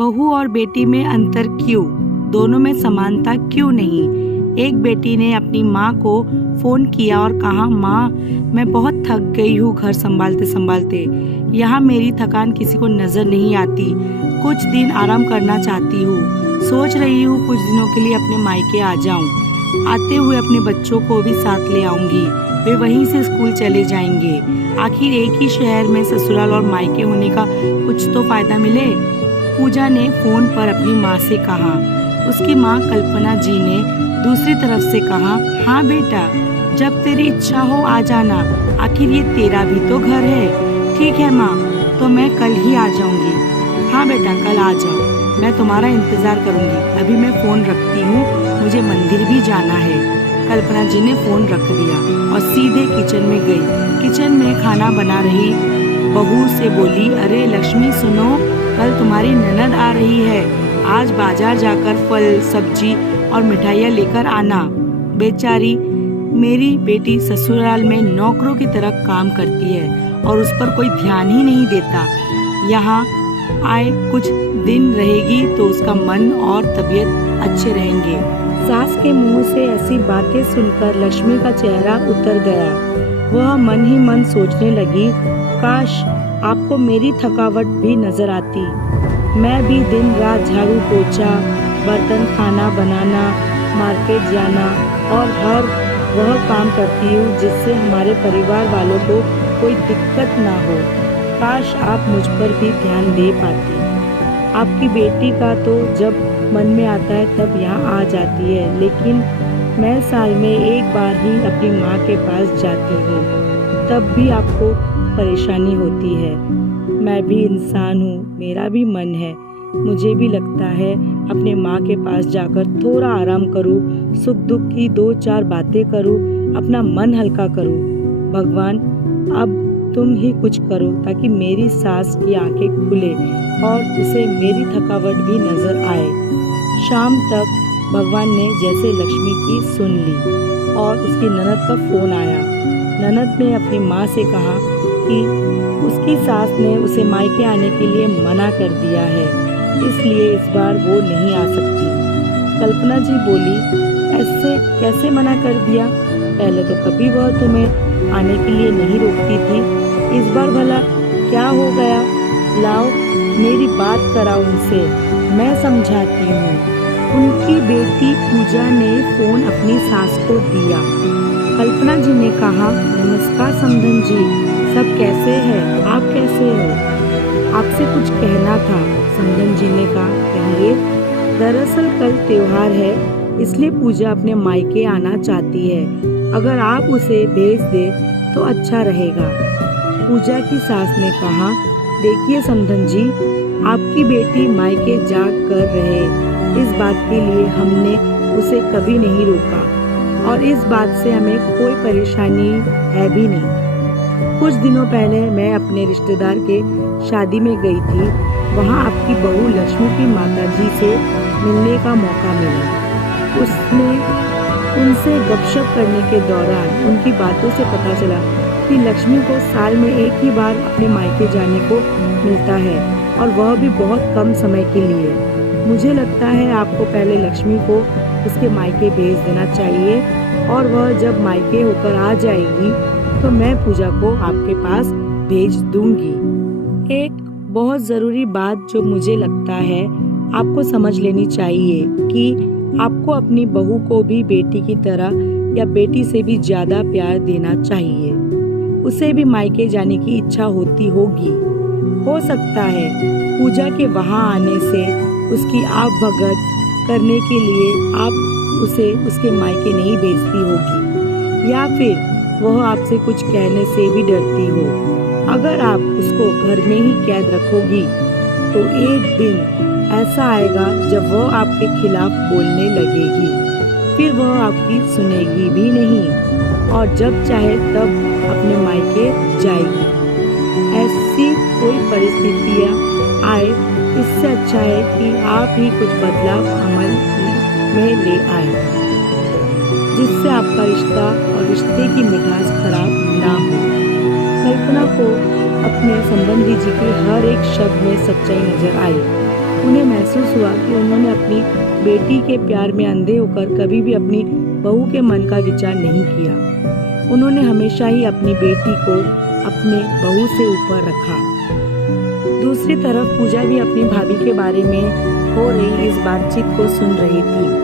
बहू और बेटी में अंतर क्यों? दोनों में समानता क्यों नहीं? एक बेटी ने अपनी माँ को फ़ोन किया और कहा, माँ मैं बहुत थक गई हूँ घर संभालते संभालते। यहाँ मेरी थकान किसी को नज़र नहीं आती। कुछ दिन आराम करना चाहती हूँ। सोच रही हूँ कुछ दिनों के लिए अपने मायके आ जाऊँ। आते हुए अपने बच्चों को भी साथ ले आऊँगी। वे वहीं से स्कूल चले जाएंगे। आखिर एक ही शहर में ससुराल और मायके होने का कुछ तो फ़ायदा मिले। पूजा ने फ़ोन पर अपनी माँ से कहा। उसकी माँ कल्पना जी ने दूसरी तरफ से कहा, हाँ बेटा, जब तेरी इच्छा हो आ जाना। आखिर ये तेरा भी तो घर है। ठीक है माँ, तो मैं कल ही आ जाऊँगी। हाँ बेटा, कल आ जाओ, मैं तुम्हारा इंतज़ार करूँगी। अभी मैं फ़ोन रखती हूँ, मुझे मंदिर भी जाना है। कल्पना जी ने फ़ोन रख दिया और सीधे किचन में गई। किचन में खाना बना रही बहू से बोली, अरे लक्ष्मी सुनो, कल तुम्हारी ननद आ रही है। आज बाजार जाकर फल सब्जी और मिठाइयाँ लेकर आना। बेचारी मेरी बेटी ससुराल में नौकरों की तरह काम करती है और उस पर कोई ध्यान ही नहीं देता। यहाँ आए कुछ दिन रहेगी तो उसका मन और तबीयत अच्छे रहेंगे। सास के मुंह से ऐसी बातें सुनकर लक्ष्मी का चेहरा उतर गया। वह मन ही मन सोचने लगी, काश आपको मेरी थकावट भी नजर आती। मैं भी दिन रात झाड़ू पोछा, बर्तन खाना बनाना, मार्केट जाना और हर वह काम करती हूँ जिससे हमारे परिवार वालों को कोई दिक्कत ना हो। काश आप मुझ पर भी ध्यान दे पाती। आपकी बेटी का तो जब मन में आता है तब यहाँ आ जाती है, लेकिन मैं साल में एक बार ही अपनी माँ के पास जाती हूँ, तब भी आपको परेशानी होती है। मैं भी इंसान हूँ, मेरा भी मन है। मुझे भी लगता है अपने माँ के पास जाकर थोड़ा आराम करूँ, सुख दुख की 2-4 बातें करूँ, अपना मन हल्का करूँ। भगवान, अब तुम ही कुछ करो ताकि मेरी सास की आंखें खुले और उसे मेरी थकावट भी नजर आए। शाम तक भगवान ने जैसे लक्ष्मी की सुन ली और उसकी ननद का फ़ोन आया। ननद ने अपनी माँ से कहा कि उसकी सास ने उसे मायके आने के लिए मना कर दिया है, इसलिए इस बार वो नहीं आ सकती। कल्पना जी बोली, ऐसे कैसे मना कर दिया? पहले तो कभी वह तुम्हें आने के लिए नहीं रोकती थी, इस बार भला क्या हो गया? लाओ मेरी बात कराओ उनसे, मैं समझाती हूँ। उनकी बेटी पूजा ने फ़ोन अपनी सास को दिया। कल्पना जी ने कहा, नमस्कार समधन जी, सब कैसे हैं? आप कैसे हो? आपसे कुछ कहना था। समधन जी ने कहा, कहिए। दरअसल कल त्योहार है, इसलिए पूजा अपने मायके आना चाहती है। अगर आप उसे भेज दे तो अच्छा रहेगा। पूजा की सास ने कहा, देखिए समधन जी, आपकी बेटी मायके जा कर रहे, इस बात के लिए हमने उसे कभी नहीं रोका और इस बात से हमें कोई परेशानी है भी नहीं। कुछ दिनों पहले मैं अपने रिश्तेदार के शादी में गई थी। वहाँ आपकी बहू लक्ष्मी की माताजी से मिलने का मौका मिला। उनसे गपशप करने के दौरान उनकी बातों से पता चला कि लक्ष्मी को साल में एक ही बार अपने मायके जाने को मिलता है और वह भी बहुत कम समय के लिए। मुझे लगता है आपको पहले लक्ष्मी को उसके मायके भेज देना चाहिए और वह जब मायके होकर आ जाएगी तो मैं पूजा को आपके पास भेज दूंगी। एक बहुत ज़रूरी बात जो मुझे लगता है आपको समझ लेनी चाहिए कि आपको अपनी बहू को भी बेटी की तरह या बेटी से भी ज़्यादा प्यार देना चाहिए। उसे भी मायके जाने की इच्छा होती होगी। हो सकता है पूजा के वहाँ आने से उसकी आप भगत करने के लिए आप उसे उसके मायके नहीं भेजती होगी या फिर वह आपसे कुछ कहने से भी डरती हो। अगर आप उसको घर में ही कैद रखोगी तो एक दिन ऐसा आएगा जब वह आपके खिलाफ बोलने लगेगी, फिर वह आपकी सुनेगी भी नहीं और जब चाहे तब अपने मायके जाएगी। ऐसी कोई परिस्थितियाँ आए, इससे अच्छा है कि आप ही कुछ बदलाव अमल में ले आए जिससे आपका रिश्ता और रिश्ते की मिठास खराब ना हो। कल्पना को अपने संबंधी जी के हर एक शब्द में सच्चाई नजर आई। उन्हें महसूस हुआ कि उन्होंने अपनी बेटी के प्यार में अंधे होकर कभी भी अपनी बहू के मन का विचार नहीं किया। उन्होंने हमेशा ही अपनी बेटी को अपने बहू से ऊपर रखा। दूसरी तरफ पूजा भी अपनी भाभी के बारे में हो रही इस बातचीत को सुन रही थी।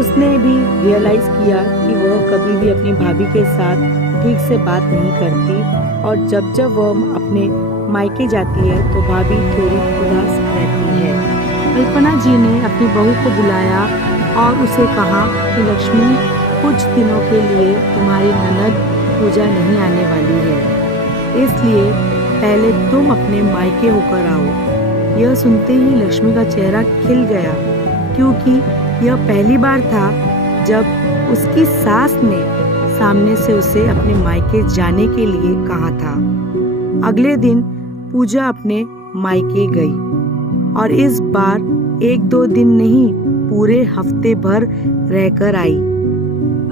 उसने भी रियलाइज किया कि वह कभी भी अपनी भाभी के साथ ठीक से बात नहीं करती और जब वह अपने मायके जाती है तो भाभी थोड़ी उदास रहती है। कल्पना जी ने अपनी बहू को बुलाया और उसे कहा कि लक्ष्मी, कुछ दिनों के लिए तुम्हारी ननद पूजा नहीं आने वाली है, इसलिए पहले तुम अपने मायके होकर आओ। यह सुनते ही लक्ष्मी का चेहरा खिल गया, क्योंकि यह पहली बार था जब उसकी सास ने सामने से उसे अपने मायके जाने के लिए कहा था। अगले दिन पूजा अपने मायके गई और इस बार 1-2 दिन नहीं, पूरे हफ्ते भर रहकर आई।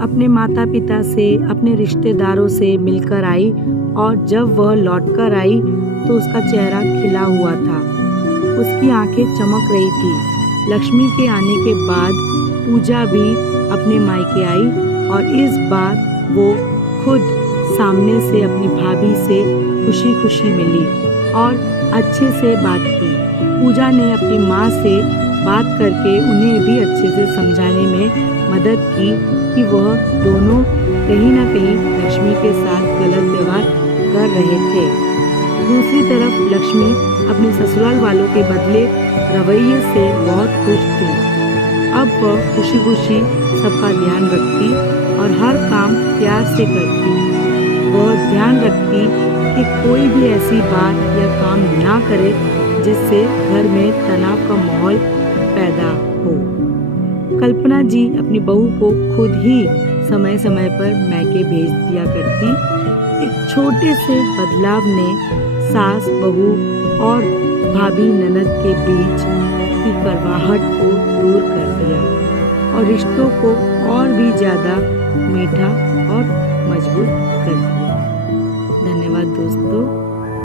अपने माता पिता से, अपने रिश्तेदारों से मिलकर आई और जब वह लौटकर आई तो उसका चेहरा खिला हुआ था। उसकी आंखें चमक रही थी। लक्ष्मी के आने के बाद पूजा भी अपने मायके आई और इस बार वो खुद सामने से अपनी भाभी से खुशी खुशी मिली और अच्छे से बात की। पूजा ने अपनी माँ से बात करके उन्हें भी अच्छे से समझाने में मदद की कि वह दोनों कहीं ना कहीं लक्ष्मी के साथ गलत व्यवहार कर रहे थे। दूसरी तरफ लक्ष्मी अपने ससुराल वालों के बदले रवैये से बहुत खुश थी। अब वह खुशी खुशी सबका ध्यान रखती और हर काम प्यार से करती। वह ध्यान रखती कि कोई भी ऐसी बात या काम ना करे जिससे घर में तनाव का माहौल पैदा हो। कल्पना जी अपनी बहू को खुद ही समय समय पर मैके भेज दिया करती। एक छोटे से बदलाव ने सास बहू और भाभी ननद के बीच की कड़वाहट को दूर कर दिया और रिश्तों को और भी ज्यादा मीठा और मजबूत कर दिया। धन्यवाद दोस्तों।